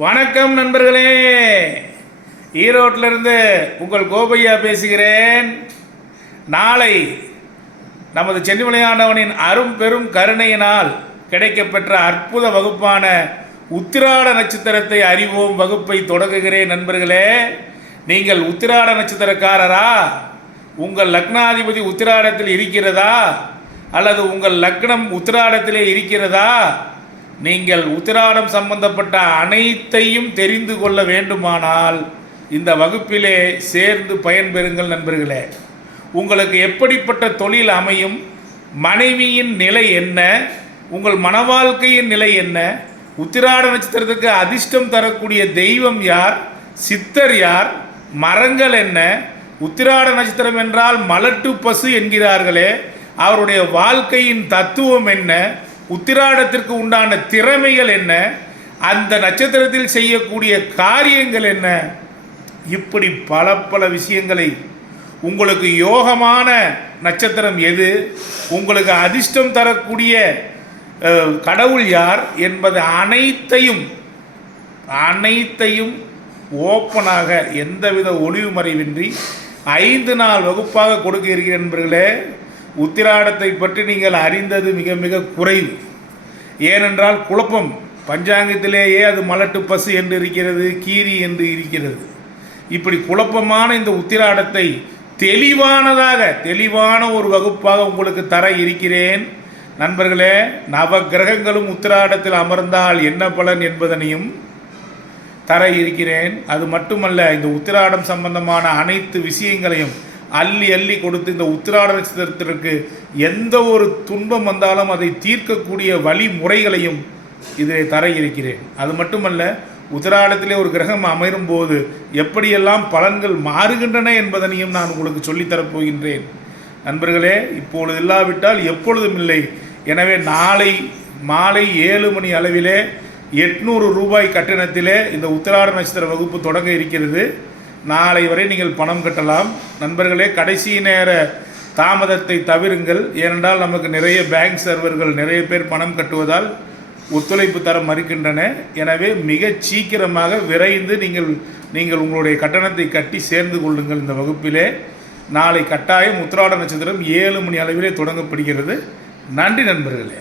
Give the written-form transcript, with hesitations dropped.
வணக்கம் நண்பர்களே, ஈரோட்டிலிருந்து உங்கள் கோபையா பேசுகிறேன். நாளை நமது சென்னிமலையாண்டவனின் அரும் பெரும் கருணையினால் கிடைக்கப்பெற்ற அற்புத வகுப்பான உத்திராட நட்சத்திரத்தை அறிவோம் வகுப்பை தொடங்குகிறேன். நண்பர்களே, நீங்கள் உத்திராட நட்சத்திரக்காரரா? உங்கள் லக்னாதிபதி உத்திராடத்தில் இருக்கிறதா அல்லது உங்கள் லக்னம் உத்திராடத்திலே இருக்கிறதா? நீங்கள் உத்திராடம் சம்பந்தப்பட்ட அனைத்தையும் தெரிந்து கொள்ள வேண்டுமானால் இந்த வகுப்பிலே சேர்ந்து பயன்பெறுங்கள். நண்பர்களே, உங்களுக்கு எப்படிப்பட்ட தொழில் அமையும், மனைவியின் நிலை என்ன, உங்கள் மன வாழ்க்கையின் நிலை என்ன, உத்திராட நட்சத்திரத்துக்கு அதிர்ஷ்டம் தரக்கூடிய தெய்வம் யார், சித்தர் யார், மரங்கள் என்ன, உத்திராட நட்சத்திரம் என்றால் மலட்டு பசு என்கிறார்களே, அவருடைய வாழ்க்கையின் தத்துவம் என்ன, உத்திராடத்திற்கு உண்டான திறமைகள் என்ன, அந்த நட்சத்திரத்தில் செய்யக்கூடிய காரியங்கள் என்ன, இப்படி பல பல விஷயங்களை, உங்களுக்கு யோகமான நட்சத்திரம் எது, உங்களுக்கு அதிர்ஷ்டம் தரக்கூடிய கடவுள் யார் என்பது அனைத்தையும் ஓப்பனாக எந்தவித ஒளிவு மறைவின்றி 5 நாள் வகுப்பாக கொடுக்க இருக்கிறேன். நண்பர்களே, உத்திராடத்தை பற்றி நீங்கள் அறிந்தது மிக மிக குறைவு. ஏனென்றால் குழப்பம், பஞ்சாங்கத்திலேயே அது மலட்டு பசு என்று இருக்கிறது, கீரி என்று இருக்கிறது. இப்படி குழப்பமான இந்த உத்திராடத்தை தெளிவான ஒரு வகுப்பாக உங்களுக்கு தர இருக்கிறேன். நண்பர்களே, நவ கிரகங்களும் உத்திராடத்தில் அமர்ந்தால் என்ன பலன் என்பதனையும் தர இருக்கிறேன். அது மட்டுமல்ல, இந்த உத்திராடம் சம்பந்தமான அனைத்து விஷயங்களையும் அள்ளி கொடுத்து இந்த உத்திராட நட்சத்திரத்திற்கு எந்த ஒரு துன்பம் வந்தாலும் அதை தீர்க்கக்கூடிய வழிமுறைகளையும் இதில் தர இருக்கிறேன். அது மட்டுமல்ல, உத்திராடத்திலே ஒரு கிரகம் அமைரும் போது எப்படியெல்லாம் பலன்கள் மாறுகின்றன என்பதனையும் நான் உங்களுக்கு சொல்லித்தரப்போகின்றேன். நண்பர்களே, இப்பொழுது இல்லாவிட்டால் எப்பொழுதும் இல்லை. எனவே நாளை மாலை 7 மணி அளவிலே 800 ரூபாய் கட்டணத்திலே இந்த உத்திராட நட்சத்திர வகுப்பு தொடங்க இருக்கிறது. நாளை வரை நீங்கள் பணம் கட்டலாம். நண்பர்களே, கடைசி நேர தாமதத்தை தவிருங்கள். ஏனென்றால் நமக்கு நிறைய பேங்க் சர்வர்கள் நிறைய பேர் பணம் கட்டுவதால் ஒத்துழைப்பு தர மறுக்கின்றன. எனவே மிக சீக்கிரமாக விரைந்து நீங்கள் உங்களுடைய கட்டணத்தை கட்டி சேர்ந்து கொள்ளுங்கள். இந்த வகுப்பிலே நாளை கட்டாயம் உத்திராட நட்சத்திரம் 7 மணி அளவிலே தொடங்கப்படுகிறது. நன்றி நண்பர்களே.